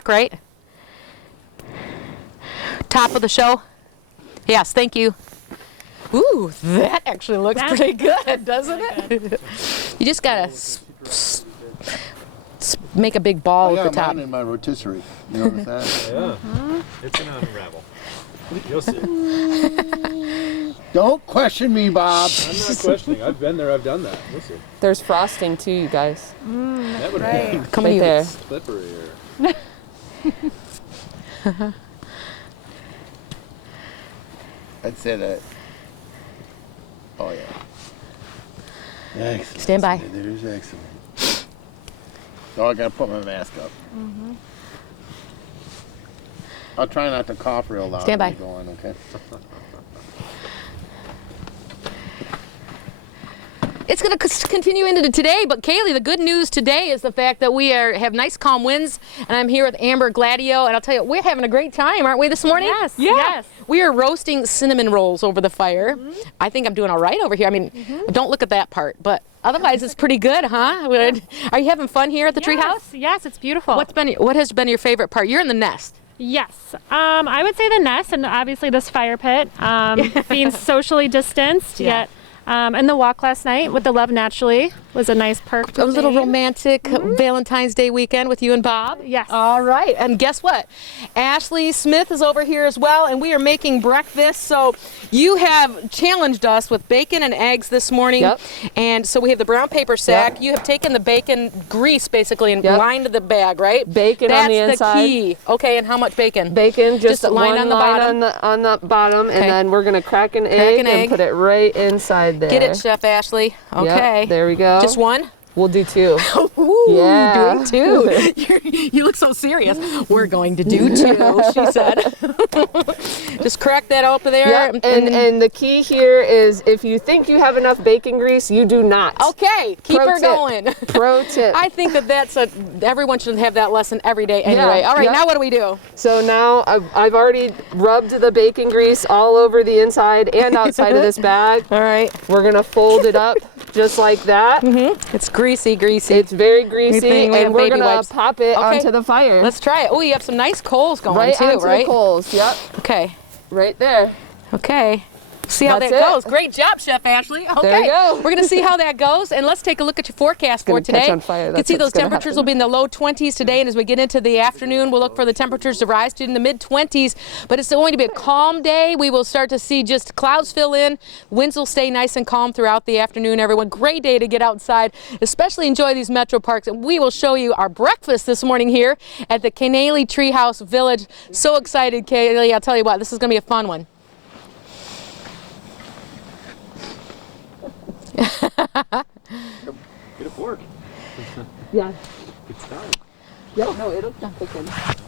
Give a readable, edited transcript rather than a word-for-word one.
rock, right? Top of the show? Yes, thank you. Ooh, that actually looks pretty good, doesn't it? You just gotta make a big ball at the top. I got mine in my rotisserie. You notice that? Yeah. It's gonna unravel. You'll see. Don't question me, Bob. I'm not questioning. I've been there. I've done that. You'll see. There's frosting too, you guys. That would Right. be Come right here. there. slippery. I'd say that. Oh, yeah. Excellent. Stand by. There's excellent. Oh, I gotta put my mask up. I'll try not to cough real loud. Stand by. As we go on, okay? It's going to continue into today, but Kaylee, the good news today is the fact that we have nice calm winds, and I'm here with Amber Gladio, and I'll tell you, we're having a great time, aren't we, this morning? Yes, Yeah. yes. We are roasting cinnamon rolls over the fire. I think I'm doing all right over here. I mean, don't look at that part, but otherwise it's pretty good, huh? Are you having fun here at the treehouse? Yes, it's beautiful. What has been your favorite part? You're in the nest. Yes, I would say the nest and obviously this fire pit, being socially distanced, Yeah. yet and the walk last night with the Love Naturally was a nice perk. A little for me. romantic Valentine's Day weekend with you and Bob. Yes. All right. And guess what? Ashley Smith is over here as well, and we are making breakfast. So you have challenged us with bacon and eggs this morning. Yep. And so we have the brown paper sack. Yep. You have taken the bacon grease basically and Yep. lined the bag, right? Bacon on the That's inside. the key. Okay, and how much bacon? Bacon, just line one on the line bottom. on the bottom, Okay. and then we're gonna crack an egg an and egg. put it right inside there. Get it, Chef Ashley. Yep, Okay. there we go. Just one? We'll do two. Ooh, Yeah. doing two. You look so serious. We're going to do two, she said. Just crack that open there. Yep. And the key here is if you think you have enough bacon grease, you do not. Okay, keep Pro her tip. going. Pro tip. I think that's everyone should have that lesson every day anyway. Yeah, All right, yep. now what do we do? So now I've already rubbed the bacon grease all over the inside and outside of this bag. All right. We're gonna fold it up just like that. It's greasy. It's very greasy, Anything, we have and we're baby gonna wipes. pop it Okay. onto the fire. Let's try it. Oh, you have some nice coals going right too, onto right? the coals. Yep, Okay. right there. Okay. See how That's that it. goes. Great job, Chef Ashley. Okay. There you go. We're going to see how that goes, and let's take a look at your forecast for Gonna today. catch on fire. You can That's see what's those gonna temperatures happen. will be in the low 20s today, and as we get into the afternoon, we'll look for the temperatures to rise to in the mid-20s. But it's going to be a calm day. We will start to see just clouds fill in. Winds will stay nice and calm throughout the afternoon, everyone. Great day to get outside, especially enjoy these metro parks. And we will show you our breakfast this morning here at the Canaley Treehouse Village. So excited, Kaylee. I'll tell you what, this is going to be a fun one. Get a fork. Yeah. It's time. Yeah. No, it'll not thicken.